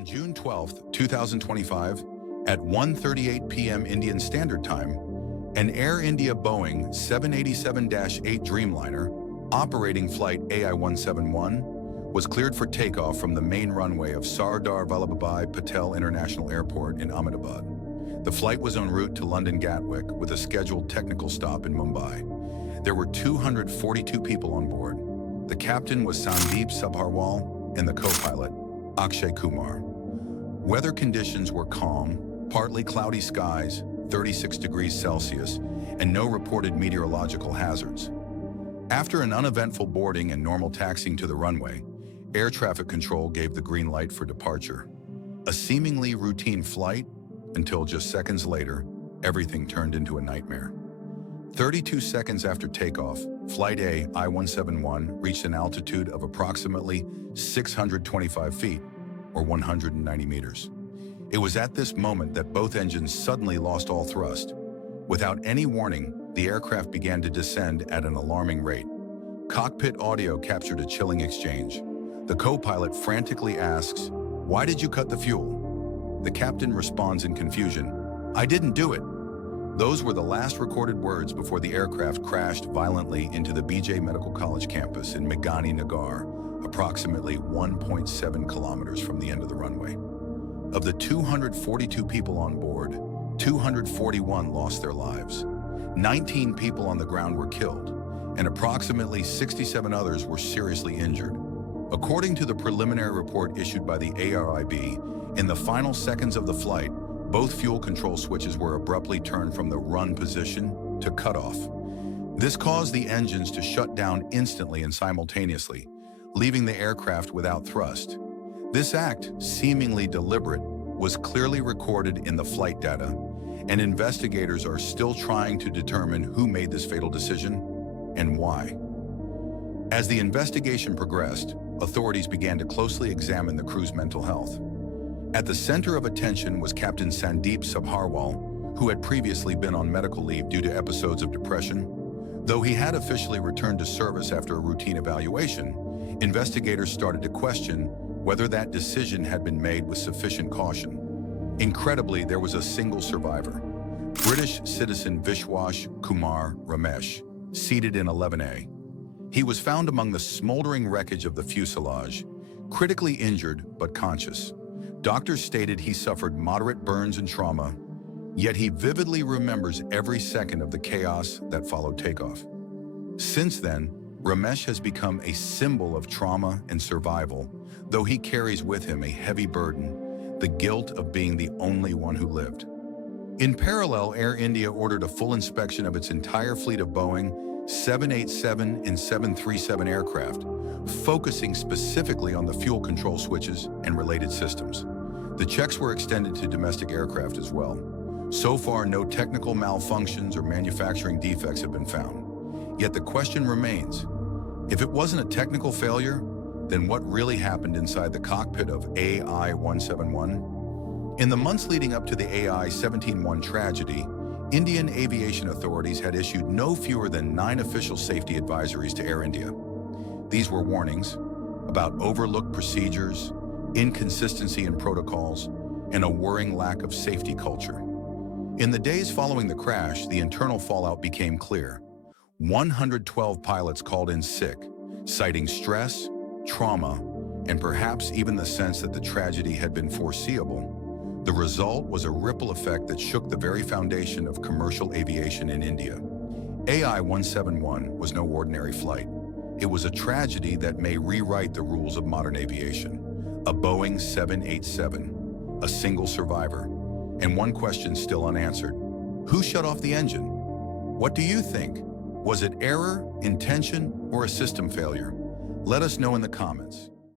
On June 12, 2025, at 1:38 p.m. Indian Standard Time, an Air India Boeing 787-8 Dreamliner, operating flight AI171, was cleared for takeoff from the main runway of Sardar Vallabhbhai Patel International Airport in Ahmedabad. The flight was en route to London Gatwick with a scheduled technical stop in Mumbai. There were 242 people on board. The captain was Sandeep Sabharwal and the co-pilot, Akshay Kumar. Weather conditions were calm, partly cloudy skies, 36 degrees Celsius, and no reported meteorological hazards. After an uneventful boarding and normal taxiing to the runway, air traffic control gave the green light for departure. A seemingly routine flight until just seconds later, everything turned into a nightmare. 32 seconds after takeoff, Flight AI171 reached an altitude of approximately 625 feet, or 190 meters. It was at this moment that both engines suddenly lost all thrust. Without any warning, the aircraft began to descend at an alarming rate. Cockpit audio captured a chilling exchange. The co-pilot frantically asks, "Why did you cut the fuel?" The captain responds in confusion, "I didn't do it." Those were the last recorded words before the aircraft crashed violently into the BJ Medical College campus in Meghani Nagar, approximately 1.7 kilometers from the end of the runway. Of the 242 people on board, 241 lost their lives. 19 people on the ground were killed, and approximately 67 others were seriously injured. According to the preliminary report issued by the ARIB, in the final seconds of the flight, both fuel control switches were abruptly turned from the run position to cutoff. This caused the engines to shut down instantly and simultaneously, leaving the aircraft without thrust. This act, seemingly deliberate, was clearly recorded in the flight data, and investigators are still trying to determine who made this fatal decision and why. As the investigation progressed, authorities began to closely examine the crew's mental health. At the center of attention was Captain Sandeep Sabharwal, who had previously been on medical leave due to episodes of depression. Though he had officially returned to service after a routine evaluation, investigators started to question whether that decision had been made with sufficient caution. Incredibly, there was a single survivor, British citizen Vishwas Kumar Ramesh, seated in 11A. He was found among the smoldering wreckage of the fuselage, critically injured but conscious. Doctors stated he suffered moderate burns and trauma, yet he vividly remembers every second of the chaos that followed takeoff. Since then, Ramesh has become a symbol of trauma and survival, though he carries with him a heavy burden, the guilt of being the only one who lived. In parallel, Air India ordered a full inspection of its entire fleet of Boeing 787 and 737 aircraft, focusing specifically on the fuel control switches and related systems. The checks were extended to domestic aircraft as well. So far, no technical malfunctions or manufacturing defects have been found. Yet the question remains, if it wasn't a technical failure, then what really happened inside the cockpit of AI171? In the months leading up to the AI-171 tragedy, Indian aviation authorities had issued no fewer than 9 official safety advisories to Air India. These were warnings about overlooked procedures, inconsistency in protocols, and a worrying lack of safety culture. In the days following the crash, the internal fallout became clear. 112 pilots called in sick, citing stress, trauma, and perhaps even the sense that the tragedy had been foreseeable. The result was a ripple effect that shook the very foundation of commercial aviation in India. AI171 was no ordinary flight. It was a tragedy that may rewrite the rules of modern aviation. A Boeing 787, a single survivor, and one question still unanswered. Who shut off the engine? What do you think? Was it error, intention, or a system failure? Let us know in the comments.